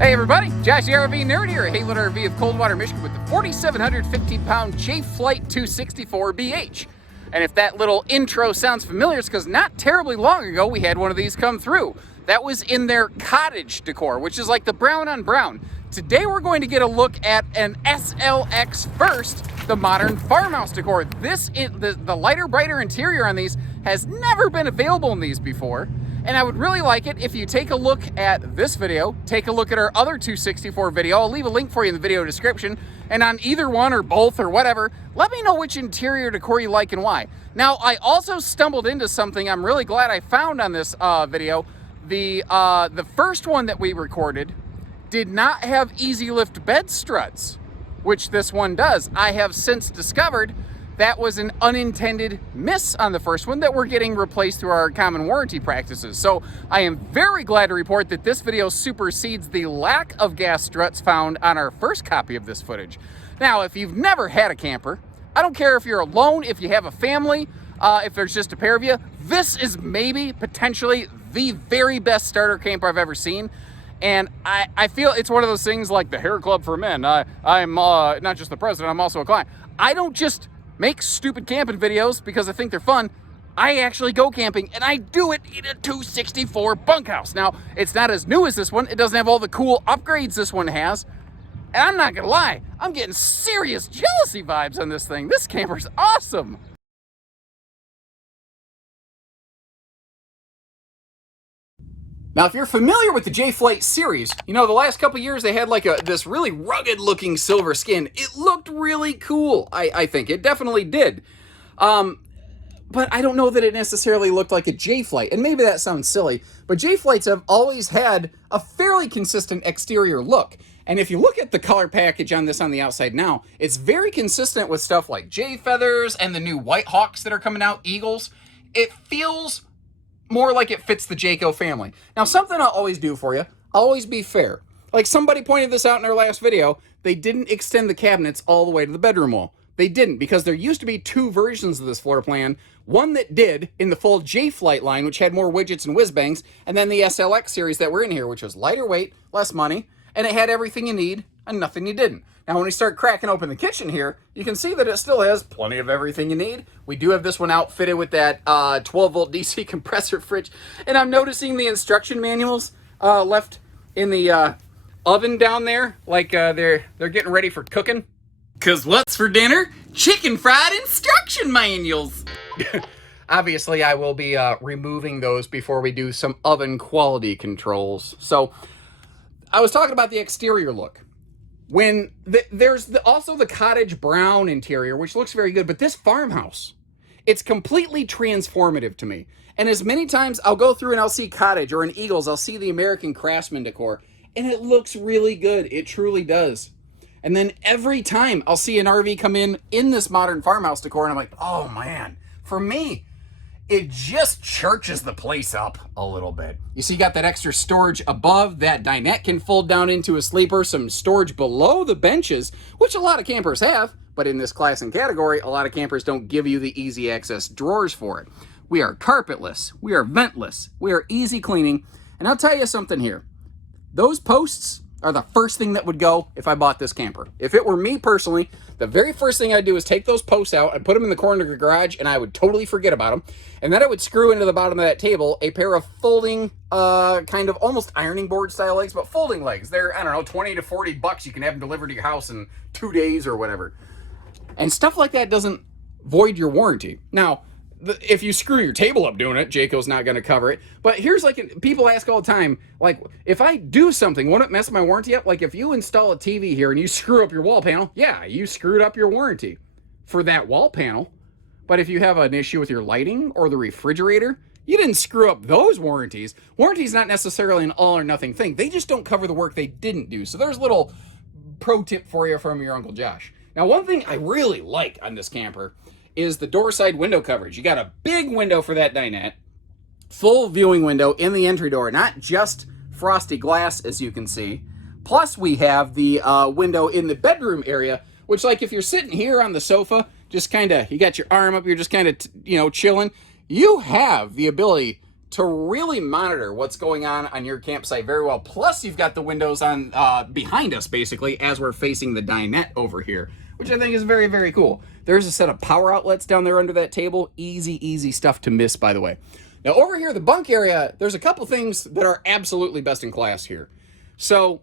Hey everybody, Josh the RV Nerd here at Haylett RV of Coldwater, Michigan with the 4,750-pound Jay Flight 264 BH. And if that little intro sounds familiar, it's because not terribly long ago we had one of these come through. That was in their cottage decor, which is like the brown on brown. Today we're going to get a look at an SLX first, the modern farmhouse decor. The lighter, brighter interior on these has never been available in these before. And I would really like it if you take a look at this video, take a look at our other 264 video. I'll leave a link for you in the video description. And on either one or both or whatever, let me know which interior decor you like and why. Now, I also stumbled into something I'm really glad I found on this video. The first one that we recorded did not have easy lift bed struts, which this one does. I have since discovered that was an unintended miss on the first one that we're getting replaced through our common warranty practices. So I am very glad to report that this video supersedes the lack of gas struts found on our first copy of this footage. Now, if you've never had a camper, I don't care if you're alone, if you have a family, if there's just a pair of you, this is maybe potentially the very best starter camper I've ever seen. And I feel it's one of those things like the Hair Club for Men. I'm not just the president, I'm also a client. I don't just make stupid camping videos because I think they're fun. I actually go camping, and I do it in a 264 bunkhouse. Now, it's not as new as this one. It doesn't have all the cool upgrades this one has. And I'm not gonna lie, I'm getting serious jealousy vibes on this thing. This camper's awesome. Now, if you're familiar with the Jay Flight series, you know the last couple years they had like this really rugged looking silver skin. It looked really cool, I think. It definitely did. But I don't know that it necessarily looked like a Jay Flight, and maybe that sounds silly, but Jay Flights have always had a fairly consistent exterior look. And if you look at the color package on this on the outside now, it's very consistent with stuff like Jay Feathers and the new White Hawks that are coming out, Eagles. It feels more like it fits the Jayco family. Now, something I'll always do for you, always be fair. Like somebody pointed this out in our last video, they didn't extend the cabinets all the way to the bedroom wall. They didn't, because there used to be two versions of this floor plan. One that did in the full Jay Flight line, which had more widgets and whiz bangs, and then the SLX series that we're in here, which was lighter weight, less money, and it had everything you need and nothing you didn't. Now, when we start cracking open the kitchen here, you can see that it still has plenty of everything you need. We do have this one outfitted with that 12-volt DC compressor fridge. And I'm noticing the instruction manuals left in the oven down there, like they're getting ready for cooking. 'Cause what's for dinner? Chicken fried instruction manuals. Obviously, I will be removing those before we do some oven quality controls. So, I was talking about the exterior look. When there's also the cottage brown interior, which looks very good, but this farmhouse, it's completely transformative to me. And as many times I'll go through and I'll see cottage, or in Eagles, I'll see the American Craftsman decor, and it looks really good. It truly does. And then every time I'll see an RV come in this modern farmhouse decor, and I'm like, oh man, for me, it just churches the place up a little bit. You see, you got that extra storage above. That dinette can fold down into a sleeper. Some storage below the benches, which a lot of campers have. But in this class and category, a lot of campers don't give you the easy access drawers for it. We are carpetless. We are ventless. We are easy cleaning. And I'll tell you something here. Those posts are the first thing that would go if I bought this camper. If it were me personally, the very first thing I'd do is take those posts out and put them in the corner of the garage, and I would totally forget about them. And then I would screw into the bottom of that table a pair of folding, kind of almost ironing board style legs, but folding legs. They're, I don't know, 20 to 40 bucks. You can have them delivered to your house in 2 days or whatever. And stuff like that doesn't void your warranty. Now, if you screw your table up doing it, Jayco's not going to cover it. But here's like, people ask all the time, like, if I do something, won't it mess my warranty up? Like, if you install a TV here and you screw up your wall panel, yeah, you screwed up your warranty for that wall panel. But if you have an issue with your lighting or the refrigerator, you didn't screw up those warranties. Warranty's not necessarily an all or nothing thing. They just don't cover the work they didn't do. So there's a little pro tip for you from your Uncle Josh. Now, one thing I really like on this camper is the door side window coverage. You got a big window for that dinette, full viewing window in the entry door, not just frosty glass, as you can see. Plus, we have the window in the bedroom area, which, like, if you're sitting here on the sofa, just kind of, you got your arm up, you're just kind of, you know, chilling, you have the ability to really monitor what's going on your campsite very well. Plus, you've got the windows on behind us, basically, as we're facing the dinette over here, which I think is very, very cool. There's a set of power outlets down there under that table. Easy, easy stuff to miss, by the way. Now, over here, the bunk area, there's a couple things that are absolutely best in class here. So,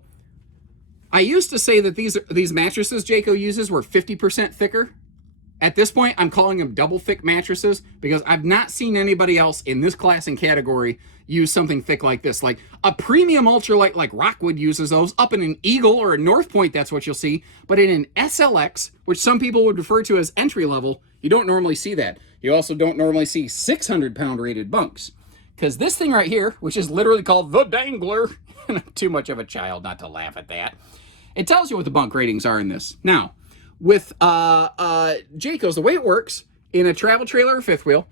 I used to say that these mattresses Jayco uses were 50% thicker. At this point, I'm calling them double thick mattresses because I've not seen anybody else in this class and category use something thick like this. Like a premium ultralight like Rockwood uses those. Up in an Eagle or a North Point, that's what you'll see. But in an SLX, which some people would refer to as entry level, you don't normally see that. You also don't normally see 600-pound rated bunks. Because this thing right here, which is literally called the Dangler, and I'm too much of a child not to laugh at that, it tells you what the bunk ratings are in this. Now, with Jayco's, the way it works, in a travel trailer or fifth wheel,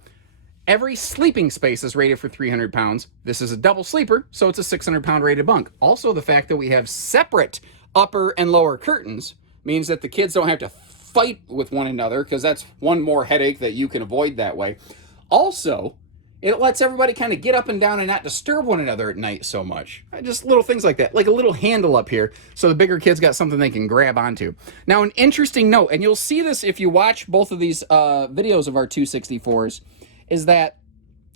every sleeping space is rated for 300 pounds. This is a double sleeper, so it's a 600-pound rated bunk. Also, the fact that we have separate upper and lower curtains means that the kids don't have to fight with one another, because that's one more headache that you can avoid that way. Also, it lets everybody kind of get up and down and not disturb one another at night so much. Just little things like that, like a little handle up here, so the bigger kids got something they can grab onto. Now, an interesting note, and you'll see this if you watch both of these videos of our 264s, is that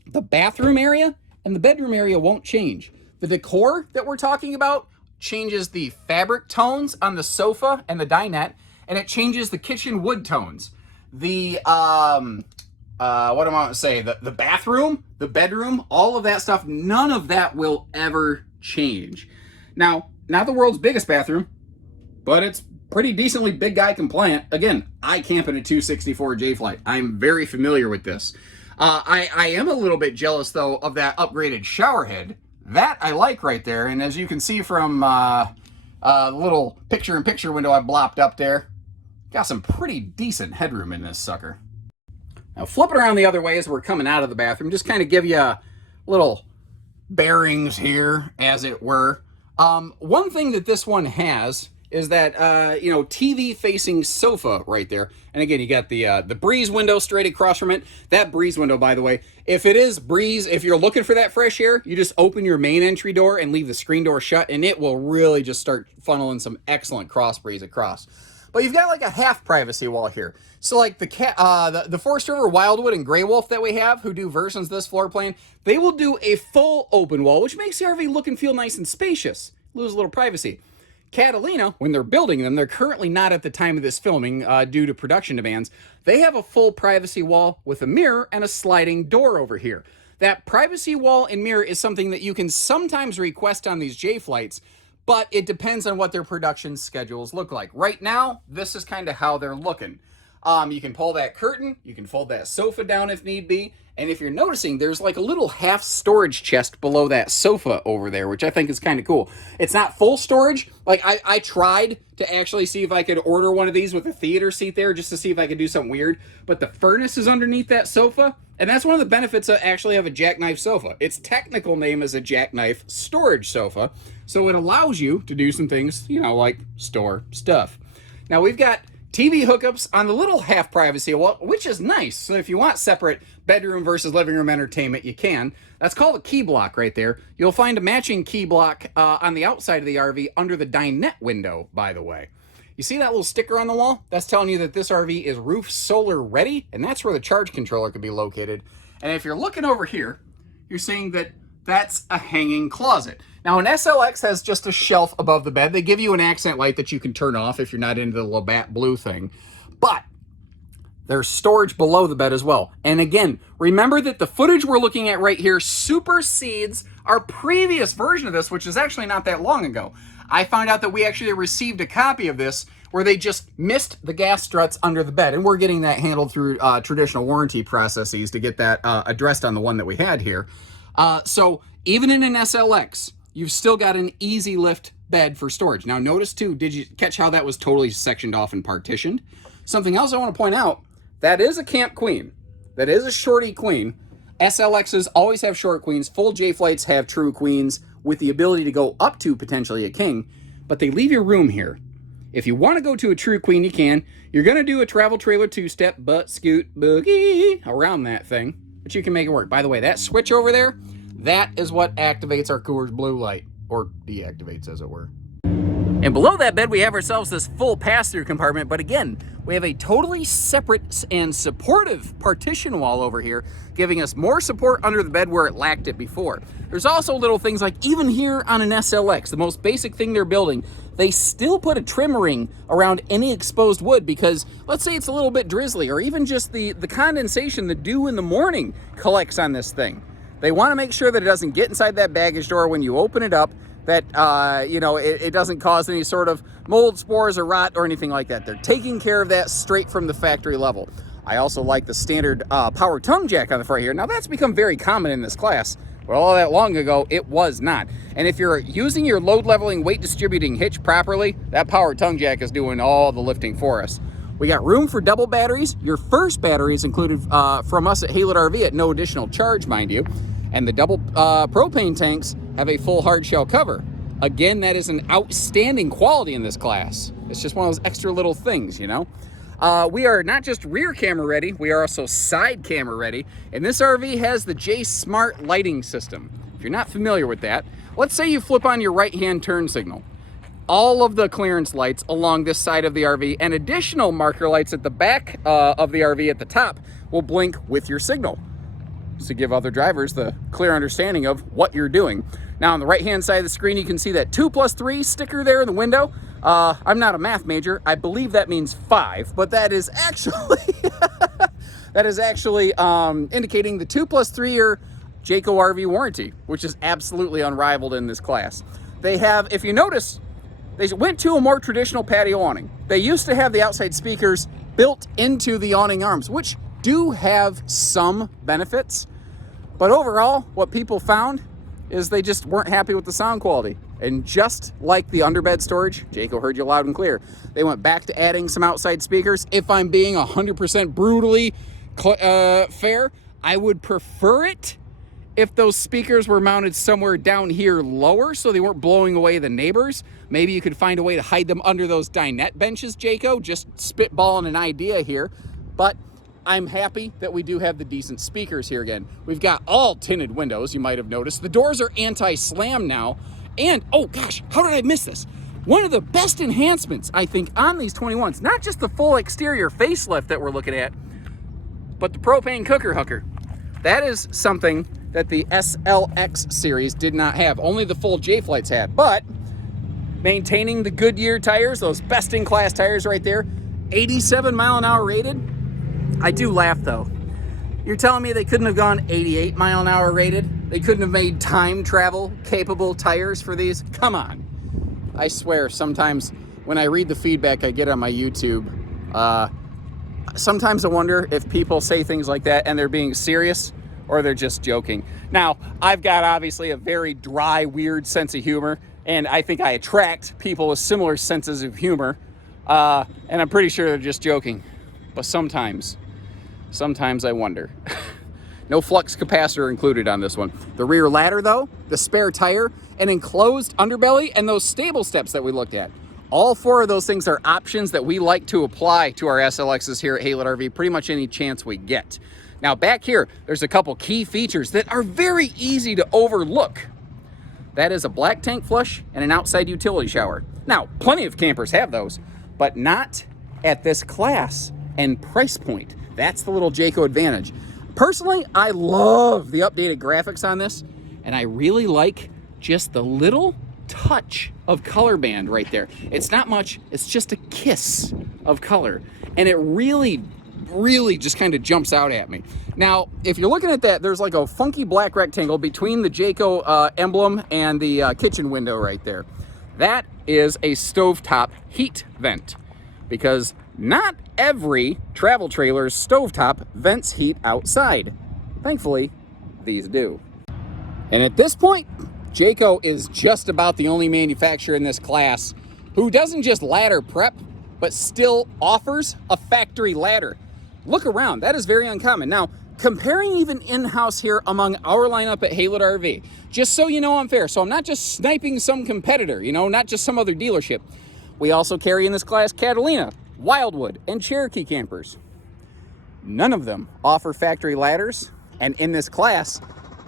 the bathroom area and the bedroom area won't change. The decor that we're talking about changes the fabric tones on the sofa and the dinette, and it changes the kitchen wood tones. The what am I going to say? The bathroom, the bedroom, all of that stuff, none of that will ever change. Now, not the world's biggest bathroom, but it's pretty decently big guy compliant. Again, I camp in a 264 Jay Flight. I'm very familiar with this. I am a little bit jealous, though, of that upgraded shower head. That I like right there. And as you can see from the little picture-in-picture window I blopped up there, got some pretty decent headroom in this sucker. Now, flipping around the other way as we're coming out of the bathroom, just kind of give you little bearings here, as it were. One thing that this one has is that, TV-facing sofa right there. And again, you got the breeze window straight across from it. That breeze window, by the way, if it is breeze, if you're looking for that fresh air, you just open your main entry door and leave the screen door shut, and it will really just start funneling some excellent cross breeze across. But you've got like a half privacy wall here. So like the Forest River, Wildwood, and Grey Wolf that we have, who do versions of this floor plan, they will do a full open wall, which makes the RV look and feel nice and spacious. Lose a little privacy. Catalina, when they're building them, they're currently not at the time of this filming due to production demands. They have a full privacy wall with a mirror and a sliding door over here. That privacy wall and mirror is something that you can sometimes request on these Jay Flights, but it depends on what their production schedules look like. Right now, this is kind of how they're looking. You can pull that curtain, you can fold that sofa down if need be, and if you're noticing, there's like a little half storage chest below that sofa over there, which I think is kind of cool. It's not full storage. Like, I tried to actually see if I could order one of these with a theater seat there just to see if I could do something weird, but the furnace is underneath that sofa, and that's one of the benefits of actually have a jackknife sofa. Its technical name is a jackknife storage sofa, so it allows you to do some things, like store stuff. Now, we've got TV hookups on the little half privacy wall, which is nice. So if you want separate bedroom versus living room entertainment, you can. That's called a key block right there. You'll find a matching key block on the outside of the RV under the dinette window, by the way. You see that little sticker on the wall? That's telling you that this RV is roof solar ready, and that's where the charge controller could be located. And if you're looking over here, you're seeing that that's a hanging closet. Now, an SLX has just a shelf above the bed. They give you an accent light that you can turn off if you're not into the Labatt Blue thing. But there's storage below the bed as well. And again, remember that the footage we're looking at right here supersedes our previous version of this, which is actually not that long ago. I found out that we actually received a copy of this where they just missed the gas struts under the bed. And we're getting that handled through traditional warranty processes to get that addressed on the one that we had here. So even in an SLX, you've still got an easy lift bed for storage. Now notice too, did you catch how that was totally sectioned off and partitioned? Something else I want to point out, that is a camp queen. That is a shorty queen. SLXs always have short queens. Full Jay Flights have true queens with the ability to go up to potentially a king, but they leave you room here. If you want to go to a true queen, you can. You're going to do a travel trailer two-step butt scoot boogie around that thing, but you can make it work. By the way, that switch over there, That is what activates our Coors blue light, or deactivates, as it were. And below that bed, we have ourselves this full pass-through compartment, but again, we have a totally separate and supportive partition wall over here, giving us more support under the bed where it lacked it before. There's also little things like, even here on an SLX, the most basic thing they're building, they still put a trim ring around any exposed wood because, let's say it's a little bit drizzly, or even just the condensation, the dew in the morning collects on this thing. They want to make sure that it doesn't get inside that baggage door when you open it up, that, you know, it doesn't cause any sort of mold spores or rot or anything like that. They're taking care of that straight from the factory level. I also like the standard power tongue jack on the front here. Now, that's become very common in this class, but all that long ago, it was not. And if you're using your load leveling, weight distributing hitch properly, that power tongue jack is doing all the lifting for us. We got room for double batteries. Your first battery is included from us at Haylett RV at no additional charge, mind you. And the double propane tanks have a full hard shell cover. Again, that is an outstanding quality in this class. It's just one of those extra little things, you know? We are not just rear camera ready, we are also side camera ready. And this RV has the J Smart lighting system. If you're not familiar with that, let's say you flip on your right-hand turn signal. All of the clearance lights along this side of the RV and additional marker lights at the back of the RV at the top will blink with your signal, to give other drivers the clear understanding of what you're doing. Now, on the right-hand side of the screen, you can see that 2+3 sticker there in the window. I'm not a math major. I believe that means 5, but that is actually indicating the 2+3-year Jayco Rv Warranty, which is absolutely unrivaled in this class. They have, if you notice, they went to a more traditional patio awning. They used to have the outside speakers built into the awning arms, which do have some benefits, but overall, what people found is they just weren't happy with the sound quality. And just like the underbed storage, Jayco heard you loud and clear, they went back to adding some outside speakers. If I'm being 100% brutally fair, I would prefer it if those speakers were mounted somewhere down here lower so they weren't blowing away the neighbors. Maybe you could find a way to hide them under those dinette benches, Jayco. Just spitballing an idea here. But I'm happy that we do have the decent speakers here again. We've got all tinted windows, you might have noticed. The doors are anti-slam now. And, oh gosh, how did I miss this? One of the best enhancements, I think, on these 21s, not just the full exterior facelift that we're looking at, but the propane cooker hooker. That is something that the SLX series did not have. Only the full Jay Flights had. But maintaining the Goodyear tires, those best-in-class tires right there, 87 mile an hour rated. I do laugh, though. You're telling me they couldn't have gone 88 mile an hour rated? They couldn't have made time travel capable tires for these? Come on. I swear, sometimes when I read the feedback I get on my YouTube, sometimes I wonder if people say things like that and they're being serious or they're just joking. Now, I've got obviously a very dry, weird sense of humor, and I think I attract people with similar senses of humor, and I'm pretty sure they're just joking. But sometimes I wonder. No flux capacitor included on this one. The rear ladder, though, the spare tire, an enclosed underbelly, and those stable steps that we looked at. All four of those things are options that we like to apply to our SLXs here at Haylett RV pretty much any chance we get. Now, back here, there's a couple key features that are very easy to overlook. That is a black tank flush and an outside utility shower. Now, plenty of campers have those, but not at this class and price point. That's the little Jayco advantage. Personally, I love the updated graphics on this, and I really like just the little touch of color band right there. It's not much, it's just a kiss of color, and it really just kind of jumps out at me. Now, if you're looking at that, there's like a funky black rectangle between the Jayco emblem and the kitchen window right there. That is a stovetop heat vent, because not every travel trailer's stovetop vents heat outside. Thankfully, these do. And at this point, Jayco is just about the only manufacturer in this class who doesn't just ladder prep, but still offers a factory ladder. Look around, that is very uncommon. Now, comparing even in-house here among our lineup at Haylett RV, just so you know I'm fair, so I'm not just sniping some competitor, you know, not just some other dealership. We also carry in this class Catalina, Wildwood, and Cherokee campers. None of them offer factory ladders, and in this class,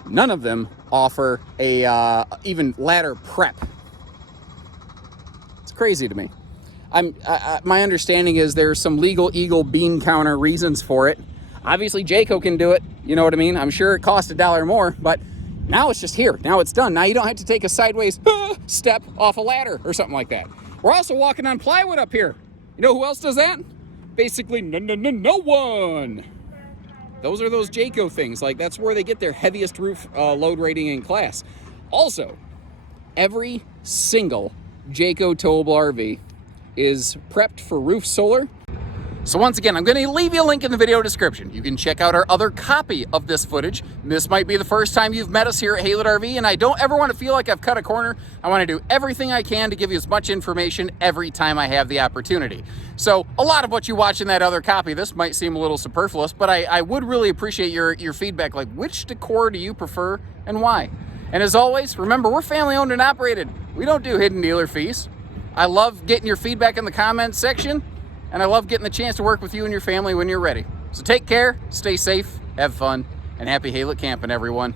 none of them offer a even ladder prep. It's crazy to me. My understanding is there's some legal eagle bean counter reasons for it. Obviously, Jayco can do it. You know what I mean? I'm sure it costs $1 more, but now it's just here. Now it's done. Now you don't have to take a sideways step off a ladder or something like that. We're also walking on plywood up here. You know who else does that? Basically, no one. Those are those Jayco things. Like, that's where they get their heaviest roof load rating in class. Also, every single Jayco towable RV is prepped for roof solar. So once again, I'm going to leave you a link in the video description. You can check out our other copy of this footage. This might be the first time you've met us here at Haylett RV, and I don't ever want to feel like I've cut a corner. I want to do everything I can to give you as much information every time I have the opportunity. So a lot of what you watch in that other copy, this might seem a little superfluous, but I would really appreciate your feedback. Like, which decor do you prefer and why? And as always, remember, we're family owned and operated. We don't do hidden dealer fees. I love getting your feedback in the comments section, and I love getting the chance to work with you and your family when you're ready. So take care, stay safe, have fun, and happy Haylett camping, everyone.